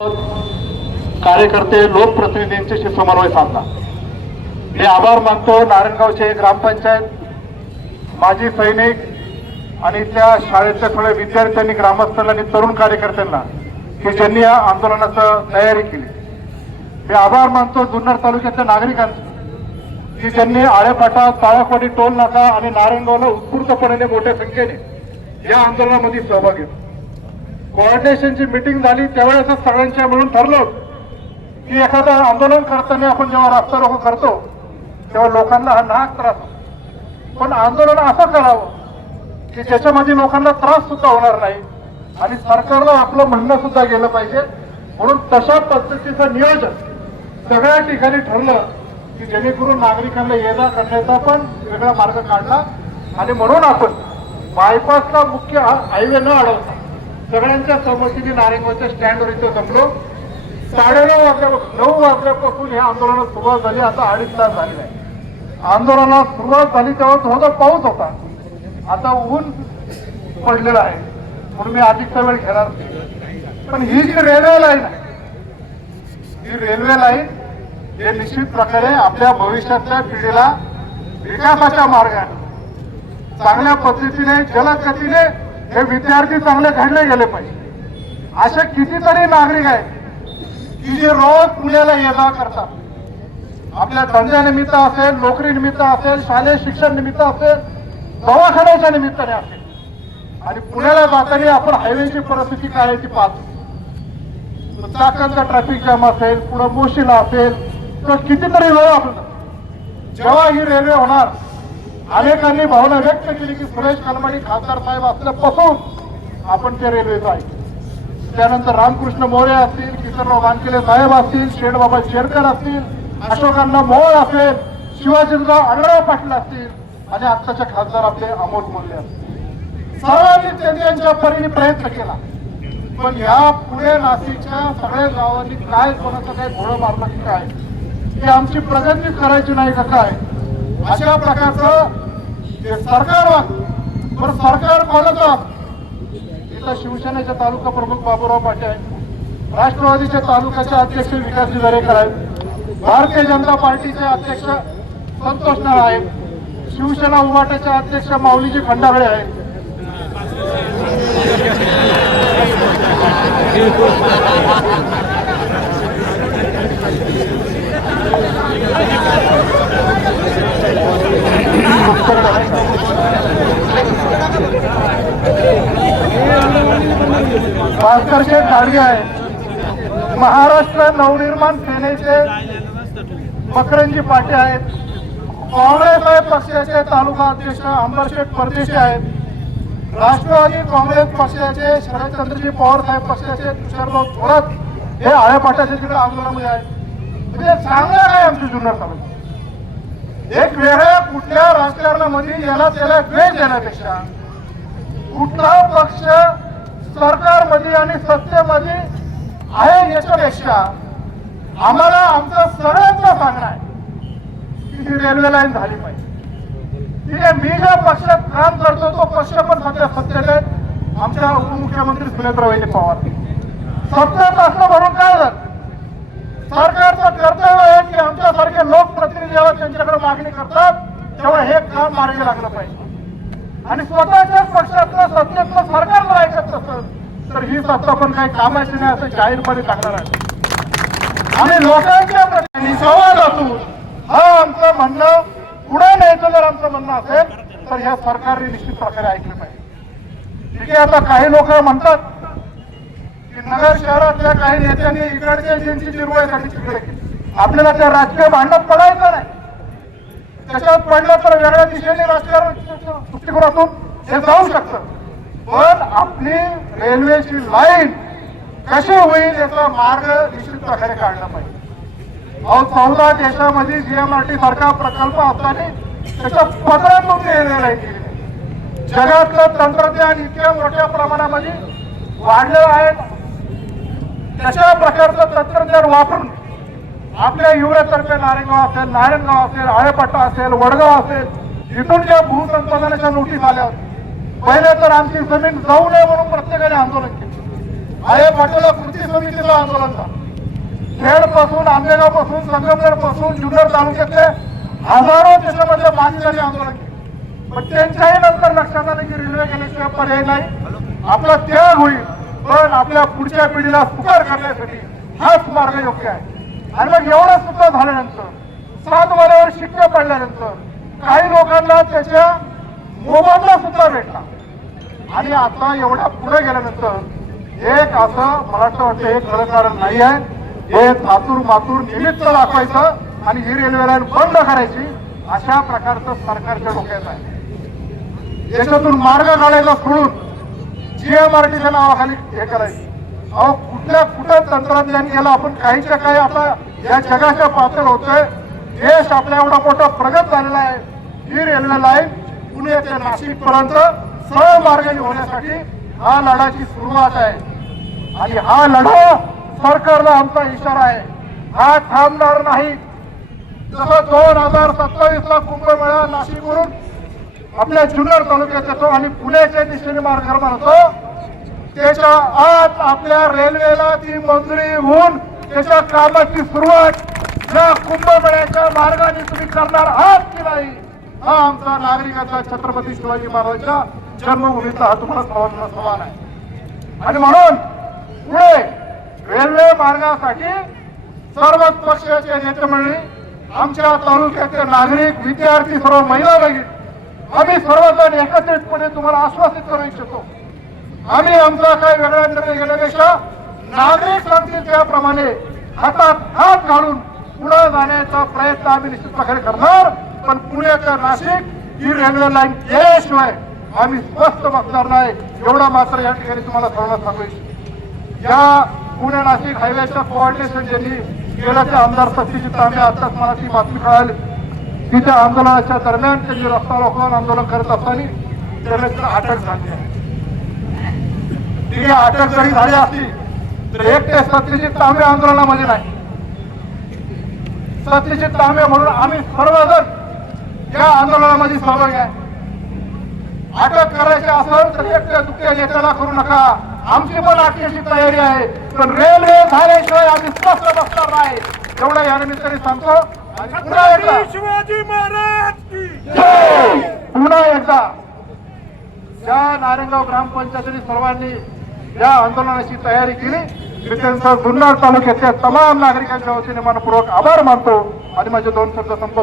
कार्यकर्ते लोकप्रतिनिधींशी समन्वय साधला। मी आभार मानतो नारायणगावचे ग्रामपंचायत माजी सैनिक आणि त्या शाळेतल्या थोड्या विद्यार्थ्यांनी, ग्रामस्थांना आणि तरुण कार्यकर्त्यांना की ज्यांनी या आंदोलनाची तयारी केली। मी आभार मानतो जुन्नर तालुक्यातल्या नागरिकांचे की ज्यांनी आळेपाटा, ताळाखोडी, टोल नाका आणि नारायणगावला उत्स्फूर्तपणे मोठ्या संख्येने या आंदोलनामध्ये सहभाग घेतला। कोऑर्डिनेशनची मीटिंग झाली त्यावेळेस सगळ्यांच्या मिळून ठरलं की एखादं आंदोलन करताना आपण जेव्हा रास्ता रोको करतो तेव्हा लोकांना हा नाहक त्रास होतो, पण आंदोलन असं करावं की ज्याच्यामध्ये लोकांना त्रास सुद्धा होणार नाही आणि सरकारला आपलं म्हणणं सुद्धा गेलं पाहिजे। म्हणून तशा पद्धतीचं नियोजन सगळ्या ठिकाणी ठरलं की जेणेकरून नागरिकांना ये जा करण्याचा पण वेगळा मार्ग काढला आणि म्हणून आपण बायपासला मुख्य हायवे न अडवता सगळ्यांच्या सहमतीने नारायणगावच्या स्टँडवर इथं जमलो। 9:30 वाजल्यापासून हे आंदोलनाला सुरुवात झाली। आता 2.5 तास झालेला आहे। आंदोलनाला सुरुवात झाली तेव्हा थोडा पाऊस होता, आता ऊन पडलेला आहे म्हणून मी अधिकचा वेळ घेणार। पण ही जी रेल्वे लाईन आहे, ही रेल्वे लाईन हे निश्चित प्रकारे आपल्या भविष्यातल्या पिढीला विकासाच्या मार्गाने चांगल्या पद्धतीने जलदगतीने हे विद्यार्थी चांगले घडले गेले पाहिजे। असे कितीतरी नागरिक आहेत की जे रोज पुण्याला ये जा करतात, आपल्या धंद्यानिमित्त असेल, नोकरी निमित्त असेल, शालेय शिक्षण निमित्त असेल, दवाखान्याच्या निमित्ताने असेल, आणि पुण्याला जाताना आपण हायवेची परिस्थिती काय ती पाहतो। चाकणचा ट्रॅफिक जाम असेल, पुढे मोशीला असेल, तर कितीतरी वेळ आपल्याला जेव्हा ही रेल्वे होणार, अनेकांनी भावना व्यक्त केली की सुरेश खानमाडी खासदार साहेब असल्यापासून आपण त्या रेल्वेचं आहे। त्यानंतर रामकृष्ण मोरे असतील, किशोरराव वानखेडे साहेब असतील, शेठबाबा शेरकर असतील, अशोकांना मोळ असेल, शिवाजीराव आढळराव पाटील असतील आणि आत्ताचे खासदार आपले अमोल कोल्हे असतील, सर्वांनी त्यांच्या परीने प्रयत्न केला। पण या पुणे नाशिकच्या सगळ्या गावांनी काय कोणाचं काय घोडं मारलं की काय, की आमची प्रगती करायची नाही का काय, अशा प्रकारचं जे सरकार बरं सरकार कोणाचं? इथं शिवसेनेचे तालुका प्रमुख बाबूराव पाटील आहेत, राष्ट्रवादीच्या तालुक्याचे अध्यक्ष विकासजी दरेकर आहेत, भारतीय जनता पार्टीचे अध्यक्ष संतोष नाळ आहेत, शिवसेना उभाटाचे अध्यक्ष माऊलीजी खंडागळे आहेत। भास्कर शेठ गाडगे आहेत, महाराष्ट्र नवनिर्माण सेनेचे मकरंजी पाटील आहेत, काँग्रेस पक्षाचे तालुका अध्यक्ष अंबरशेठ परदेशी आहेत, राष्ट्रवादी काँग्रेस पक्षाचे शरदचंद्रजी पवार साहेब पक्षाचे तुषारराव थोरात हे आळेपाटाचे तिकडे आंदोलनामध्ये आहेत। म्हणजे चांगलं आहे आमच्या जुन्नर तालुक्यात। एक वेगळ्या कुठल्या राजकारणामध्ये याला त्याला वेळ देण्यापेक्षा कुठला पक्ष सरकारमध्ये आणि सत्तेमध्ये आहे याच्यापेक्षा आम्हाला आमचं सगळ्यांचं सांगणं आहे की ही रेल्वे लाईन झाली पाहिजे। ठीक आहे, मी ज्या पक्षात काम करतो तो पक्ष पण सध्या सत्तेत आहे। आमच्या उपमुख्यमंत्री सुनेत्राबाई पवार सत्तेत असलं म्हणून काय झालं, सरकारचं कर्तव्य आहे की आमच्यासारखे लोकप्रतिनिधी जेव्हा त्यांच्याकडे मागणी करतात तेव्हा हे काम मार्गी लागलं पाहिजे। आणि स्वतःच्याच पक्षातलं सत्तेतलं सरकारला ऐकत नसेल तर ही सत्ता पण काही कामाची नाही असं जाहीरपणे टाकणार आहे। आणि लोकांच्या प्रश्नांनी संवादातून हा आमचं म्हणणं पुढे न्यायचं जर आमचं म्हणणं असेल तर ह्या सरकारने निश्चित प्रकारे ऐकलं पाहिजे। ठीक आहे, आता काही लोक म्हणतात की नगर शहरातल्या काही नेत्यांनी इकडच्या एजन्सी जिरवायसाठी तिकडे केली। आपल्याला त्या राजकीय भांडणात पडायचं नाही, त्याच्यात पडलं तर वेगळ्या दिशेने राजकारण दृष्टिकोनातून हे जाऊ शकतं, पण आपली रेल्वेची लाईन कशी होईल याचा मार्ग निश्चित प्रकारे काढला पाहिजे। 14 देशामध्ये GMRT सारखा प्रकल्प असताना त्याच्या पदरातून रेल्वे लाईन केली। जगातलं तंत्रज्ञान इतक्या मोठ्या प्रमाणामध्ये वाढलेलं आहे, तशा प्रकारचं तंत्रज्ञान वापरून आपल्या युवरातर्फे नारायणगाव असेल, आळेपाटा असेल, वडगाव असेल, इथून ज्या भूसंपादनाच्या नोटीस आल्या होत्या, पहिले तर आमची जमीन जाऊ नये म्हणून प्रत्येकाने आंदोलन केलं। आहे पाटील कृती समितीचं आंदोलन झालं. खेड पासून आंबेगाव पासून संगमनेर पासून जुन्नर तालुक्यातले हजारो त्याच्यामध्ये बांधलेले आंदोलन केले. पण त्यांच्याही नंतर लक्षात आलं की रेल्वे गेल्याशिवाय पर्याय नाही, आपला त्याग होईल, पण आपल्या पुढच्या पिढीला सुकार करण्यासाठी हाच मार्ग योग्य आहे. आणि मग एवढं सुद्धा झाल्यानंतर 7 वर्षावर शिक्के पडल्यानंतर काही लोकांना त्याच्या मोबदला सुद्धा भेटला. आणि आता एवढ्या पुढे गेल्यानंतर एक असं मला वाटतं हे खरं कारण नाही आहे, हे थातूर मातूर निमित्त दाखवायचं आणि ही रेल्वे लाईन बंद करायची अशा प्रकारचं सरकारच्या डोक्यात आहे. याच्यातून मार्ग काढायचा सोडून GMRTच्या नावाखाली हे करायचं. अहो कुठं तंत्रज्ञान गेलं, आपण काहीच्या काही आता या जगाच्या पातळीवर होतोय. देश आपला एवढा मोठा प्रगत झालेला आहे. ही रेल्वे लाईन पुणे ते नाशिक पर्यंत सहमार्गाने होण्यासाठी हा लढाची सुरुवात आहे. आणि हा लढा सरकारला आमचा इशारा आहे, हा थांबणार नाही. जसं 2027 ला कुंभमेळा नाशिकवरून आपल्या जुन्नर तालुक्यात येतो आणि पुण्याच्या दिशेने मार्ग बनतो, त्याच्या आत आपल्या रेल्वेला ती मंजुरी होऊन त्याच्या कामाची सुरुवात या कुंभमेळ्याच्या मार्गाने तुम्ही करणार आहात की नाही, हा आमचा नागरिकांचा छत्रपती शिवाजी महाराजांच्या जन्मभूमीचा हा तुम्हाला सर्वांना सवाल आहे. आणि म्हणून पुढे रेल्वे मार्गासाठी सर्वच पक्षाचे नेते मंडळी, आमच्या तालुक्याचे नागरिक, विद्यार्थी, सर्व महिला भगिनी, आम्ही सर्वजण एकत्रितपणे तुम्हाला आश्वासित करू इच्छितो. आम्ही आमचा काही वेगळा निर्णय घेण्यापेक्षा नागरिक सांगतील त्याप्रमाणे हातात हात घालून पुढे जाण्याचा प्रयत्न आम्ही निश्चित प्रकारे करणार. पण पुण्याच्या नाशिक ही रेल्वे लाईन गेल्याशिवाय आम्ही स्वस्थ बसणार नाही, एवढा मात्र या ठिकाणी तुम्हाला सर्वांना सांगू इच्छितो. या पुणे नाशिक हायवेच्या कोऑर्डिनेशन ज्यांनी केलं ते आमदार सतीश तांबे, आताच मला ती बातमी कळाली की त्या आंदोलनाच्या दरम्यान त्यांनी रस्ता रोखून आंदोलन करत असताना त्यांना अटक झाली आहे. ती अटक जरी झाली असती तर एकटे सत्यजित तांबे आंदोलनामध्ये नाही. सत्यजित तांबे म्हणून आम्ही सर्वजण या आंदोलनामध्ये सहभागी आहे. अटक करायची असेल तर एकट्या दुकट्या नेत्याला करू नका, आमची पण अटकेची तयारी आहे, पण रेल्वे झाल्याशिवाय आम्ही स्वस्थ बसणार नाही, एवढं या निमित्ताने सांगतो. आणि पुन्हा एकदा शिवाजी महाराज की पुन्हा एकदा या नारायणगाव ग्रामपंचायतीने सर्वांनी या आंदोलनाची तयारी केली. मी त्यांचा जुन्नर तालुक्याच्या तमाम नागरिकांच्या वतीने मनपूर्वक आभार मानतो आणि माझे 2 शब्द संपतो.